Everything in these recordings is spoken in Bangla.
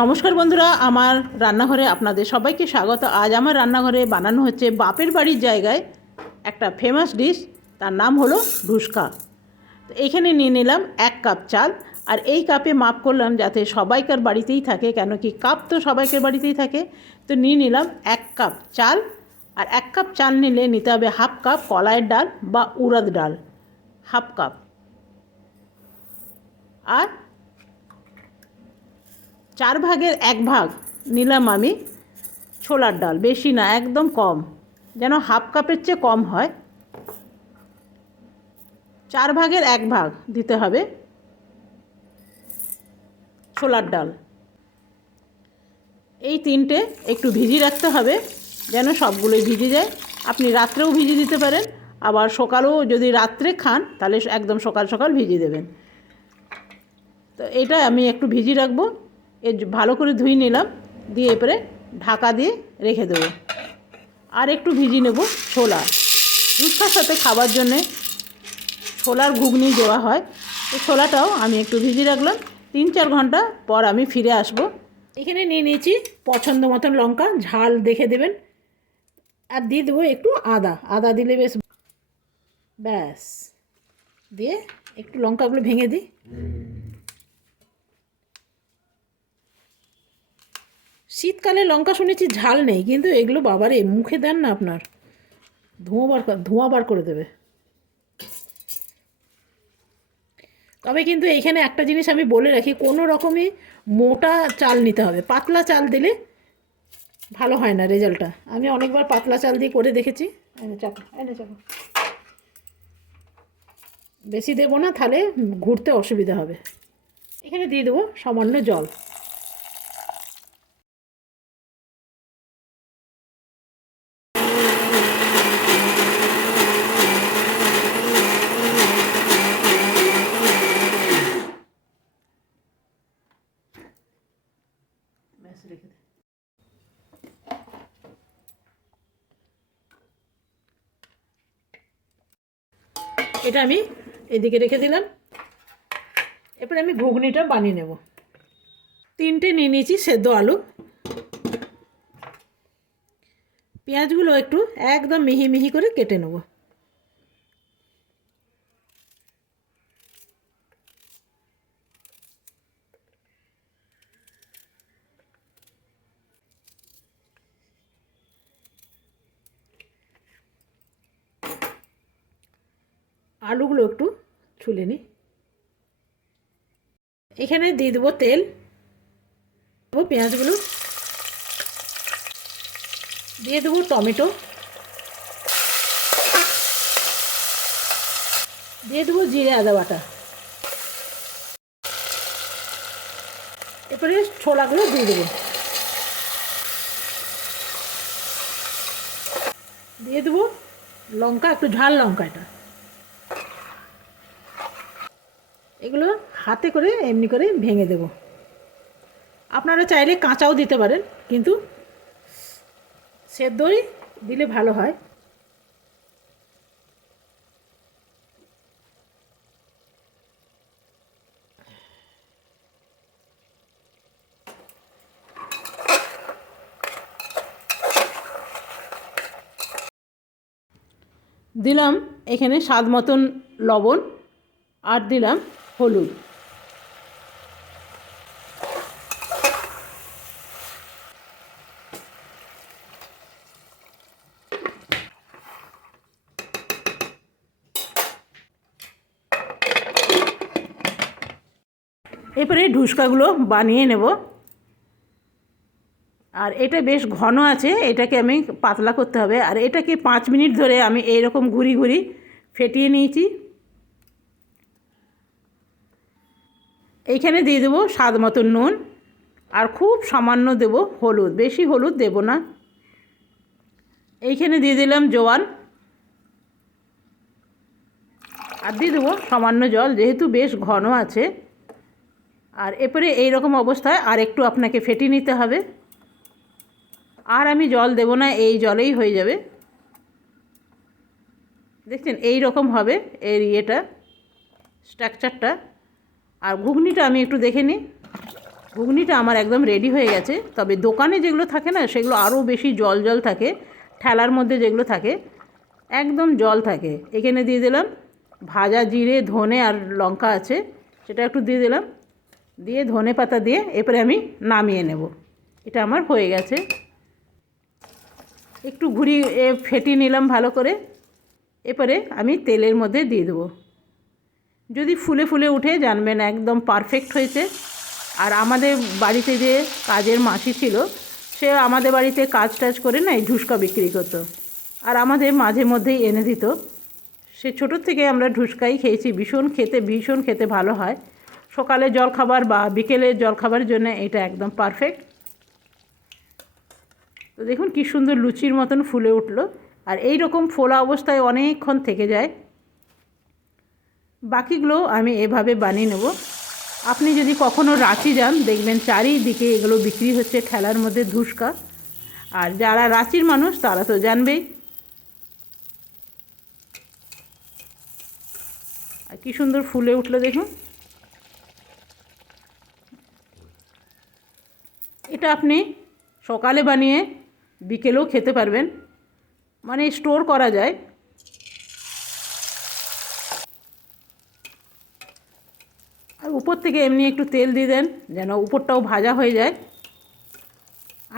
নমস্কার বন্ধুরা, আমার রান্নাঘরে আপনাদের সবাইকে স্বাগত। আজ আমার রান্নাঘরে বানানো হচ্ছে বাপের বাড়ির জায়গায় একটা ফেমাস ডিশ, তার নাম হলো ঢুসকা। তো এইখানে নিয়ে নিলাম 1 কাপ চাল, আর এই কাপে মাপ করলাম যাতে সবাইকার বাড়িতেই থাকে, কেন কি কাপ তো সবাইকার বাড়িতেই থাকে। তো নিয়ে নিলাম 1 কাপ চাল, আর 1 কাপ চাল নিলে নিতে হবে 1/2 কাপ কলাইয়ের ডাল বা উড়দ ডাল 1/2 কাপ, আর 1/4 ভাগ নিলাম আমি ছোলার ডাল, বেশি না, একদম কম, যেন 1/2 কাপের চেয়ে কম হয়। 1/4 ভাগ দিতে হবে ছোলার ডাল। এই তিনটে একটু ভিজিয়ে রাখতে হবে, যেন সবগুলোই ভিজে যায়। আপনি রাত্রেও ভিজিয়ে দিতে পারেন, আবার সকালেও যদি রাত্রে খান তাহলে একদম সকাল সকাল ভিজিয়ে দেবেন। তো এটা আমি একটু ভিজিয়ে রাখবো। ভালো করে ধুয়ে নিলাম, দিয়ে এরপরে ঢাকা দিয়ে রেখে দেবো। আর একটু ভিজিয়ে নেব ছোলা। ঢুসকার সাথে খাবার জন্যে ছোলার ঘুগনি দেওয়া হয়, তো ছোলাটাও আমি একটু ভিজিয়ে রাখলাম। 3-4 ঘন্টা পর আমি ফিরে আসব। এখানে নিয়ে নিয়েছি পছন্দ মতন লঙ্কা, ঝাল দেখে দেবেন, আর দিয়ে দেবো একটু আদা। আদা দিলে বেশ, ব্যাস, দিয়ে একটু লঙ্কাগুলো ভেঙে দিই। শীতকালে লঙ্কা শুনেছি ঝাল নেই, কিন্তু এগুলো বাবারে মুখে দেন না আপনার ধোঁয়া বার করে দেবে। তবে কিন্তু এইখানে একটা জিনিস আমি বলে রাখি, কোনো রকমই মোটা চাল নিতে হবে। পাতলা চাল দিলে ভালো হয় না রেজাল্টটা। আমি অনেকবার পাতলা চাল দিয়ে করে দেখেছি। এনে চাপো, বেশি দেবো না, তাহলে ঘুরতে অসুবিধা হবে। এখানে দিয়ে দেবো সামান্য জল। রেখে দে। এটা আমি এদিকে রেখে দিলাম। এরপরে আমি ঘুগনিটা বানিয়ে নেব। 3টে নিয়ে নিয়েছি সেদ্ধ আলু। পেঁয়াজগুলো একটু একদম মিহি মিহি করে কেটে নেব। আলুগুলো একটু ছুলে নিই। এখানে দিয়ে দেবো তেল, দেবো পেঁয়াজগুলো, দিয়ে দেবো টমেটো, দিয়ে দেবো জিরে আদা বাটা। এরপরে ছোলাগুলো দিয়ে দেবো, দিয়ে দেবো লঙ্কা, একটু ঝাল লঙ্কা। এগুলো হাতে করে এমনি করে ভেঙে দেব। আপনারা চাইলে কাঁচাও দিতে পারেন, কিন্তু সেদ্ধই দিলে ভালো হয়। দিলাম এখানে স্বাদ মতন লবণ, আর দিলাম হলুদ। এরপরে ঢুসকাগুলো বানিয়ে নেব। আর এটা বেশ ঘন আছে, এটাকে আমি পাতলা করতে হবে। আর এটাকে 5 মিনিট ধরে আমি এইরকম ঘুরি ঘুরি ফেটিয়ে নিয়েছি। এইখানে দিয়ে দেবো স্বাদ মতন নুন, আর খুব সামান্য দেব হলুদ, বেশি হলুদ দেব না। এইখানে দিয়ে দিলাম জোয়ান, আর দিয়ে দেবো সামান্য জল, যেহেতু বেশ ঘন আছে। আর এরপরে এইরকম অবস্থায় আর একটু আপনাকে ফেটিয়ে নিতে হবে। আর আমি জল দেব না, এই জলেই হয়ে যাবে। দেখছেন এই রকম হবে এর স্ট্রাকচারটা। আর ঘুগনিটা আমি একটু দেখে নিই। ঘুগনিটা আমার একদম রেডি হয়ে গেছে। তবে দোকানে যেগুলো থাকে না সেগুলো আরও বেশি জল জল থাকে, ঠেলার মধ্যে যেগুলো থাকে একদম জল থাকে। এখানে দিয়ে দিলাম ভাজা জিরে, ধনে আর লঙ্কা আছে, সেটা একটু দিয়ে দিলাম, দিয়ে ধনে পাতা দিয়ে এরপরে আমি নামিয়ে নেব। এটা আমার হয়ে গেছে। একটু ঘুরিয়ে ফেটিয়ে নিলাম ভালো করে। এরপরে আমি তেলের মধ্যে দিয়ে দেবো। যদি ফুলে ফুলে উঠে জানবেন একদম পারফেক্ট হয়েছে। আর আমাদের বাড়িতে যে কাজের মাসি ছিল, সে আমাদের বাড়িতে কাজ টাজ করে না এই ঢুসকা বিক্রি করতো, আর আমাদের মাঝে মধ্যেই এনে দিত। সে ছোটোর থেকে আমরা ঢুসকাই খেয়েছি, ভীষণ খেতে ভালো হয়। সকালে জলখাবার বা বিকেলের জলখাবারের জন্য এটা একদম পারফেক্ট। তো দেখুন কী সুন্দর লুচির মতন ফুলে উঠলো। আর এই রকম ফোলা অবস্থায় অনেকক্ষণ থেকে যায়। বাকিগুলো আমি এভাবে বানিয়ে নেব। আপনি যদি কখনও রাঁচি যান, দেখবেন চারিদিকে এগুলো বিক্রি হচ্ছে ঠেলার মধ্যে ধুসকা। আর যারা রাঁচির মানুষ তারা তো জানবেই। আর কী সুন্দর ফুলে উঠলো দেখুন। এটা আপনি সকালে বানিয়ে বিকেলেও খেতে পারবেন, মানে স্টোর করা যায়। আর উপর থেকে এমনি একটু তেল দিয়ে দেন যেন উপরটাও ভাজা হয়ে যায়।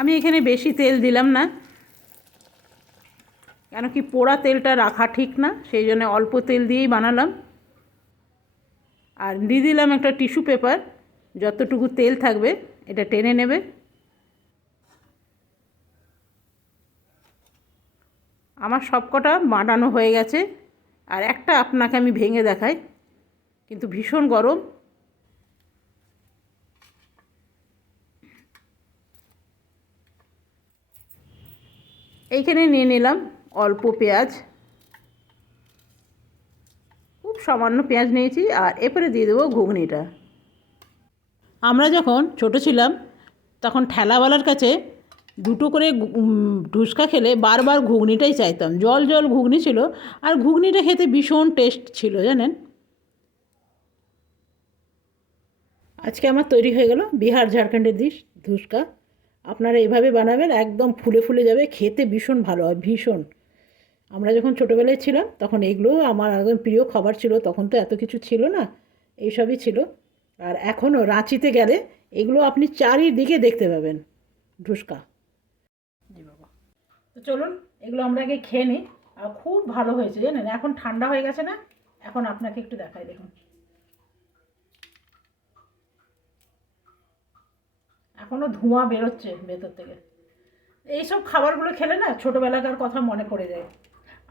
আমি এখানে বেশি তেল দিলাম না, কেন কি পোড়া তেলটা রাখা ঠিক না, সেই জন্য অল্প তেল দিয়েই বানালাম। আর দিয়ে দিলাম একটা টিস্যু পেপার, যতটুকু তেল থাকবে এটা টেনে নেবে। আমার সবকটা বানানো হয়ে গেছে। আর একটা আপনাকে আমি ভেঙে দেখাই, কিন্তু ভীষণ গরম। এইখানে নিয়ে নিলাম অল্প পেঁয়াজ, খুব সামান্য পেঁয়াজ নিয়েছি। আর এরপরে দিয়ে দেবো ঘুগনিটা। আমরা যখন ছোট ছিলাম তখন ঠেলাওয়ালার কাছে দুটো করে ঢুসকা খেলে বারবার ঘুগনিটাই চাইতাম। জল জল ঘুগনি ছিল, আর ঘুগনিটা খেতে ভীষণ টেস্ট ছিল জানেন। আজকে আমার তৈরি হয়ে গেল বিহার ঝাড়খণ্ডের ডিশ ধুসকা। আপনারা এইভাবে বানাবেন, একদম ফুলে ফুলে যাবে, খেতে ভীষণ ভালো হয়, ভীষণ। আমরা যখন ছোটোবেলায় ছিলাম তখন এগুলো আমার একদম প্রিয় খাবার ছিল। তখন তো এত কিছু ছিল না, এইসবই ছিল। আর এখনও রাঁচিতে গেলে এগুলো আপনি চারিদিকে দেখতে পাবেন, ঢুসকা। জি বাবা। তো চলুন এগুলো আমরা আগে খেয়ে নিই। আর খুব ভালো হয়েছে জানেন, এখন ঠান্ডা হয়ে গেছে না, এখন আপনাকে একটু দেখাই দেখুন। এখনও ধোঁয়া বেরোচ্ছে ভেতর থেকে। এইসব খাবারগুলো খেলে না ছোটোবেলাকার কথা মনে পড়ে যায়।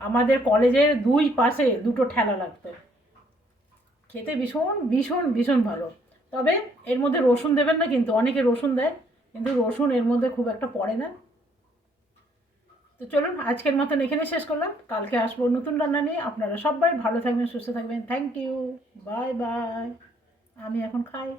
আমাদের কলেজের দুই পাশে দুটো ঠেলা লাগতো, খেতে ভীষণ ভালো। তবে এর মধ্যে রসুন দেবেন না, কিন্তু অনেকে রসুন দেয়, কিন্তু রসুন এর মধ্যে খুব একটা পড়ে না। তো চলুন আজকের মতন এখানে শেষ করলাম, কালকে আসবো নতুন রান্না নিয়ে। আপনারা সবাই ভালো থাকবেন, সুস্থ থাকবেন। Thank you, bye bye. আমি এখন খাই।